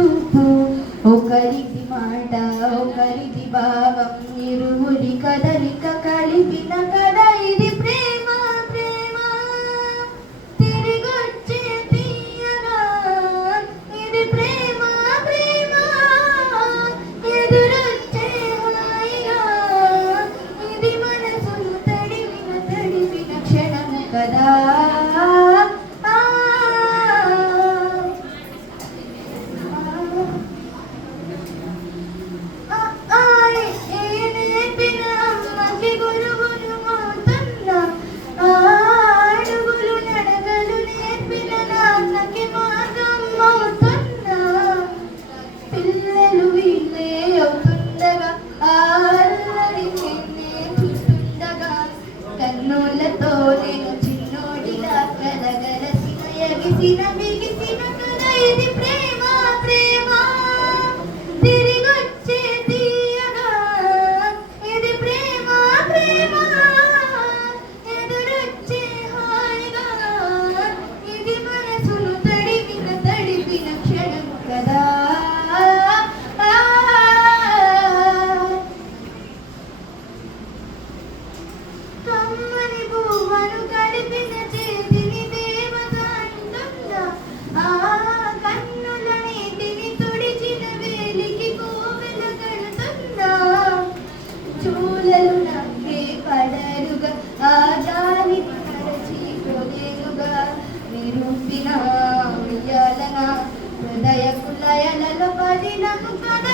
చూపు ఒకరిది మాట ఒకరిది భావం ఇరువురి కదలిక కలిపిన కథ ఇది ప్రేమ ప్రేమ తిరిగొచ్చే తీయగా ఇది ప్రేమ ప్రేమ ఎదురొచ్చే హాయిగా ఇది మనసును తడివిన క్షణము కదా కన్నులతో నేను చిన్నోడిలా కలగలసిన ఎగిసిన బిగిసిన కథ ఇది ప్రేమ ప్రేమ తిరిగొచ్చే తీయగా ఇది ప్రేమ ప్రేమ ఎదురొచ్చే హాయిగా ఇది మనసును తడిపిన క్షణము కదా కమ్మని పువ్వను కడిపిన చేతిని దేవత అంటుందా కన్నుల నీటిని తుడిచిన వేలికి కోవెల కడుతుందా చూలలు నవ్వే పడరుగా ఆ జాలిని మరచిపోలేనుగా నిరూపిన ఉయ్యాలన హృదయ కులయలలో పడినము కదా